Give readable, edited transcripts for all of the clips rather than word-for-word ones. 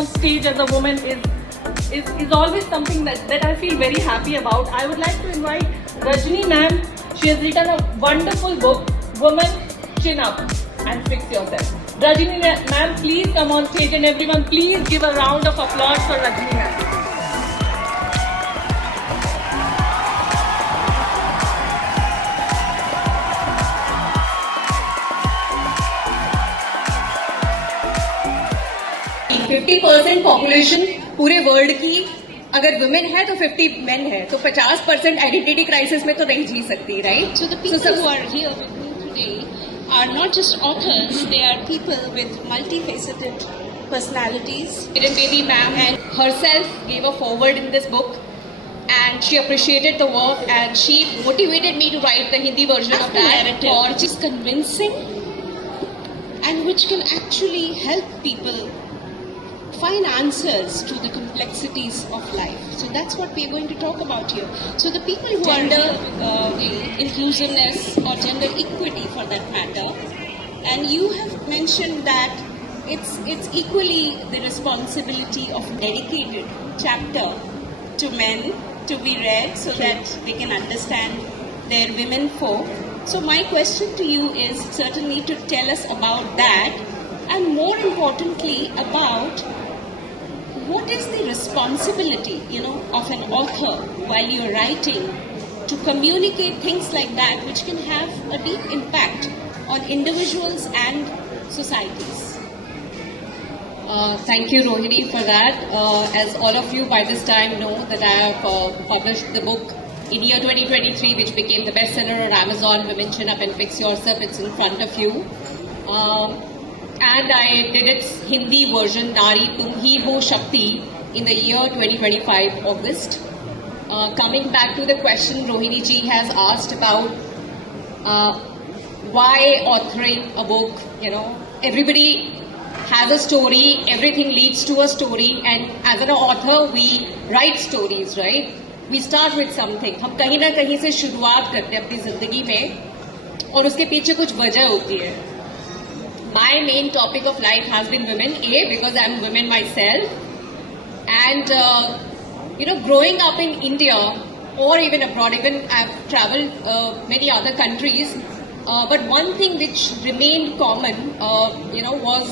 on stage as a woman is always something that I feel very happy about. I would like to invite Rajni ma'am. She has written a wonderful book, Woman Chin Up and Fix Yourself. Rajni ma'am, please come on stage, and everyone please give a round of applause for Rajni ma'am. %50 population पूरे world की अगर women है तो 50 main है, तो 50% identity crisis में तो नहीं जी सकती, right? So the people who are here with me today are not just authors, they are people with multifaceted personalities. Kiran Bedi ma'am and herself gave a foreword in this book, and she appreciated the work, and she motivated me to write the Hindi version of that narrative, which is convincing and which can actually help people find answers to the complexities of life. So that's what we're going to talk about here. So the people who are inclusiveness or gender equity for that matter, and you have mentioned that it's equally the responsibility of dedicated chapter to men to be read so that they can understand their women folk. So my question to you is certainly to tell us about that, and more importantly about what is the responsibility, of an author while you're writing to communicate things like that which can have a deep impact on individuals and societies. Thank you, Rohini, for that. As all of you by this time know that I have published the book in year 2023, which became the bestseller on Amazon, Women Chin Up and Fix Yourself. It's in front of you. And I did its Hindi version, Nari Tum Hi Ho Shakti, in the year 2025, August. Coming back to the question Rohini ji has asked about why authoring a book, everybody has a story, everything leads to a story, and as an author, we write stories, right? We start with something. हम कहीं ना कहीं से शुरुआत करते हैं अपनी जिंदगी में, और उसके पीछे कुछ वजह होती है. My main topic of life has been women, because I'm a woman myself, and growing up in India or even abroad, even I've traveled many other countries, but one thing which remained common, was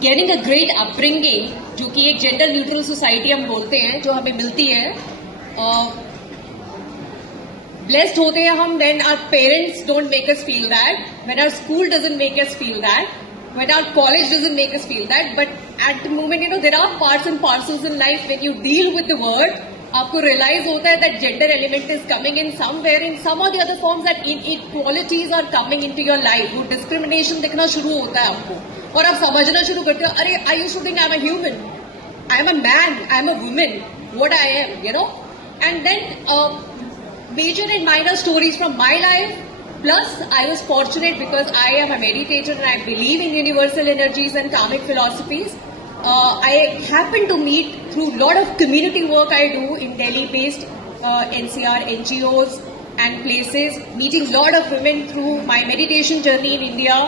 getting a great upbringing, जो कि एक gender neutral society हम बोलते हैं, जो हमें मिलती है. Blessed होते हैं हम when our parents don't make us feel that, when our school doesn't make us feel that, when our college doesn't make us feel that. But at the moment, there are parts and parcels in life when you deal with the word, आपको realize होता है that gender element is coming in somewhere, in some or the other forms, that inequalities are coming into your life. वो discrimination दिखना शुरू होता है आपको, और आप समझना शुरू करते हो, अरे I used to think I'm a human, I'm a man, I'm a woman, what I am, and then major and minor stories from my life. Plus, I was fortunate because I am a meditator and I believe in universal energies and karmic philosophies. I happen to meet through a lot of community work I do in Delhi-based NCR NGOs and places, meeting a lot of women through my meditation journey in India.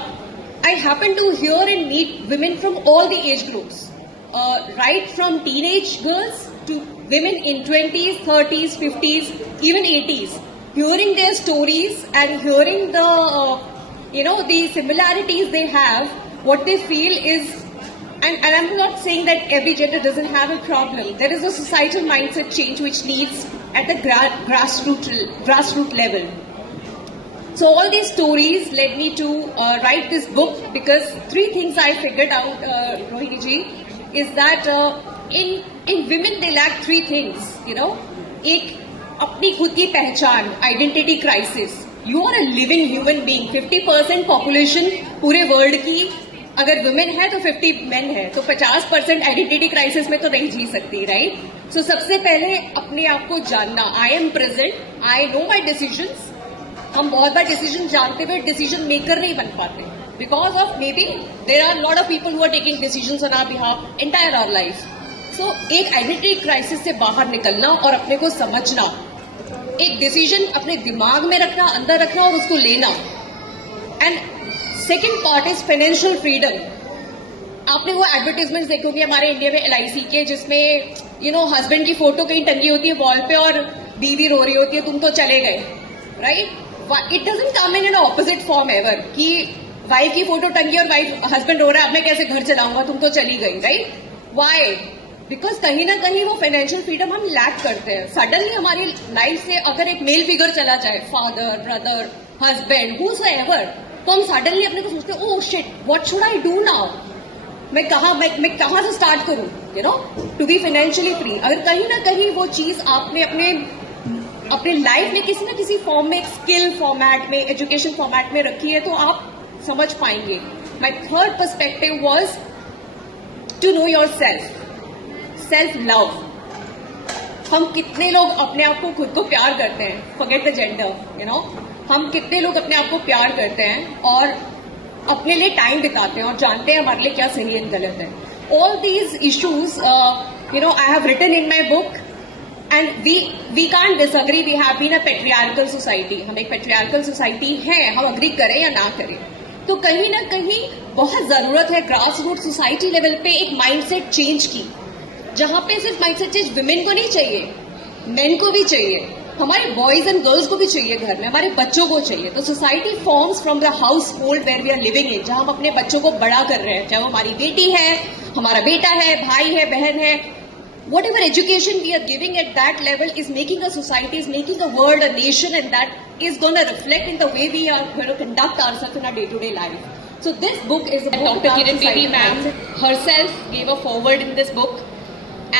I happen to hear and meet women from all the age groups, right from teenage girls to women in 20s, 30s, 50s, even 80s, hearing their stories and hearing the similarities they have, what they feel is, and I'm not saying that every gender doesn't have a problem. There is a societal mindset change which needs at the grassroots level. So all these stories led me to write this book, because three things I figured out, Rohini ji, is that in women they lack three things, एक अपनी खुद की पहचान, identity crisis. You are a living human being. 50% population पूरे world की अगर women है तो 50 मेन है, तो 50% आइडेंटिटी क्राइसिस में तो नहीं जी सकती, राइट? सो सबसे पहले अपने आप को जानना. I am present, I know my decisions. हम बहुत बार डिसीजन जानते हुए डिसीजन मेकर नहीं बन पाते, because of maybe there are lot of people who are taking decisions on our behalf entire our life. So एक आइडेंटिटी क्राइसिस से बाहर निकलना और अपने को समझना, एक डिसीजन अपने दिमाग में रखना, अंदर रखना और उसको लेना. And second part is financial freedom. आपने वो एडवर्टाइजमेंट देखे होंगे हमारे इंडिया में LIC के, जिसमें हस्बैंड की फोटो कहीं टंगी होती है वॉल पे और बीवी रो रही होती है तुम तो चले गए, right? It doesn't come in an opposite form ever कि वाइफ की फोटो टंगी और वाइफ हस्बैंड रो रहा है अब मैं कैसे घर चलाऊंगा तुम तो चली गई, राइट? वाई? बिकॉज कहीं ना कहीं वो फाइनेंशियल फ्रीडम हम लैक करते हैं. सडनली हमारी लाइफ से अगर एक मेल फिगर चला जाए, फादर, ब्रदर, हस्बैंड, हूसएवर, तो हम सडनली अपने को सोचते हैं oh shit what should I do now, मैं कहां से स्टार्ट करूं टू बी फाइनेंशियली फ्री. अगर कहीं ना कहीं वो चीज आपने अपने लाइफ में किसी न किसी फॉर्म में, स्किल फॉर्मेट में, एजुकेशन फॉर्मेट में रखी है तो आप समझ पाएंगे. My third perspective was to know your self love. हम कितने लोग अपने आप को खुद को प्यार करते हैं, फॉरगेट द जेंडर, हम कितने लोग अपने आप को प्यार करते हैं और अपने लिए टाइम बिताते हैं और जानते हैं हमारे लिए क्या सही है गलत है. All these issues I have written in my book and we can't disagree. We have been a patriarchal society. हम एक पेट्रियार्कल सोसाइटी है, हम अग्री करें या ना करें. तो कहीं ना कहीं बहुत जरूरत है ग्रास रूट सोसाइटी लेवल पे एक माइंडसेट चेंज की, जहां पे सिर्फ माइंडसेट चेंज विमेन को नहीं चाहिए, मेन को भी चाहिए, हमारे बॉयज एंड गर्ल्स को भी चाहिए, घर में हमारे बच्चों को चाहिए. तो society forms from the household where we are living in, जहां हम अपने बच्चों को बड़ा कर रहे हैं, चाहे वो हमारी बेटी है, हमारा बेटा है, भाई है, बहन है. Whatever education we are giving at that level is making a society, is making a world, a nation, and that is going to reflect in the way we are going to conduct ourselves in our day-to-day life. So this book is about Dr. Kiran Bedi ma'am herself gave a foreword in this book,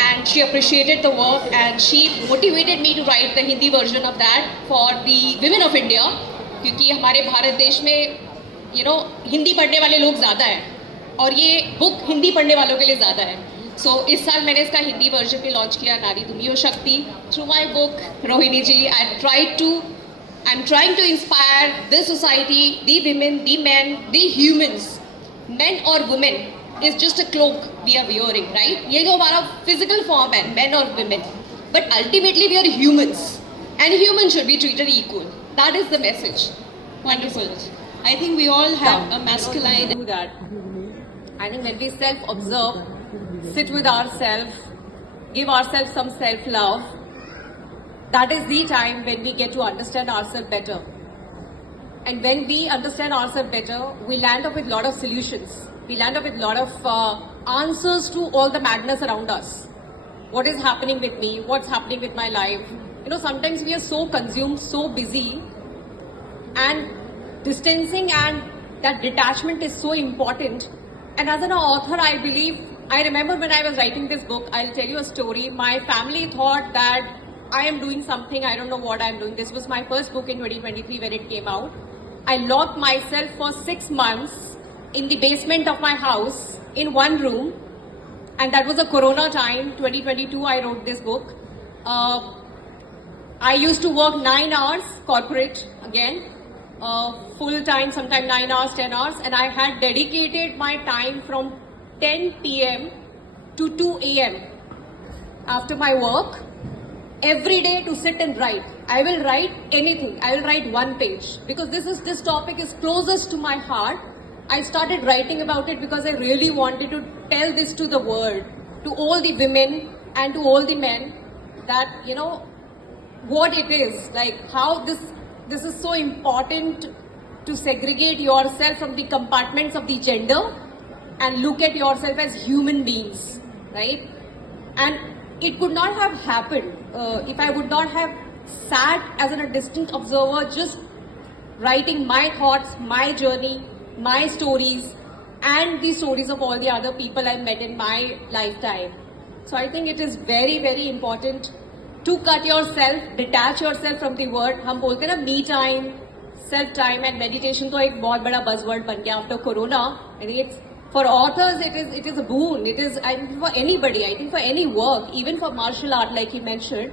and she appreciated the work and she motivated me to write the Hindi version of that for the women of India, क्योंकि हमारे भारत देश में हिंदी पढ़ने वाले लोग ज़्यादा हैं और ये बुक हिंदी पढ़ने वालों के लिए ज़्यादा है. सो इस साल मैंने इसका हिंदी वर्जन भी लॉन्च किया, नारी तुम्ही हो शक्ति. Through my book Rohini ji I am trying to inspire the society, the women, the man, the humans. Man और women is just a cloak we are wearing, right? ये जो हमारा फिजिकल फॉर्म है, मैन और women, but ultimately we are humans and human should be treated equal. That is the message. Wonderful. I think we all have a masculine. Do that. I think when we self-observe, sit with ourselves, give ourselves some self-love, that is the time when we get to understand ourselves better. And when we understand ourselves better, we land up with a lot of solutions. We land up with a lot of answers to all the madness around us. What is happening with me? What's happening with my life? Sometimes we are so consumed, so busy, and distancing and that detachment is so important. And as an author, I remember when I was writing this book, I'll tell you a story. My family thought that I am doing something, I don't know what I'm doing. This was my first book in 2023 when it came out. I locked myself for 6 months in the basement of my house in one room, and that was a corona time, 2022 I wrote this book. I used to work 9 hours, corporate again, full time, sometimes 9 hours, 10 hours, and I had dedicated my time from 10 p.m. to 2 a.m. after my work every day to sit and write. I will write anything. I will write one page because this topic is closest to my heart. I started writing about it because I really wanted to tell this to the world, to all the women and to all the men, that what it is, like how this is so important to segregate yourself from the compartments of the gender and look at yourself as human beings, right? And it could not have happened if I would not have sat as a distant observer, just writing my thoughts, my journey, my stories, and the stories of all the other people I've met in my lifetime. So I think it is very, very important to cut yourself, detach yourself from the word. हम बोलते हैं ना me time, self time and meditation तो एक बहुत बड़ा buzzword बन गया after corona. I think it's for authors it is a boon. It is I think for anybody. I think for any work, even for martial art like you mentioned,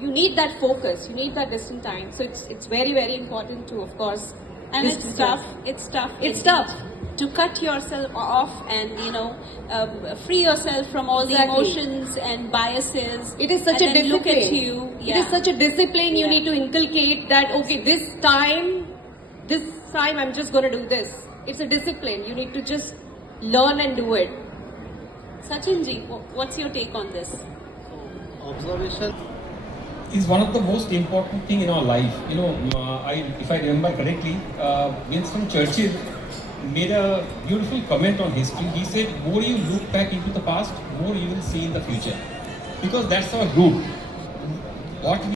you need that focus. You need that distant time. So it's very, very important to, of course. And it's tough. It's tough. It's tough to cut yourself off and free yourself from all the emotions and biases. It is such and a discipline. Look at you. It is such a discipline. You need to inculcate that. Okay, this time I'm just going to do this. It's a discipline. You need to just learn and do it. Sachin ji, what's your take on this? Observation is one of the most important thing in our life. You know, if I remember correctly, Winston Churchill made a beautiful comment on history. He said, more you look back into the past, more you will see in the future. Because that's our root. What we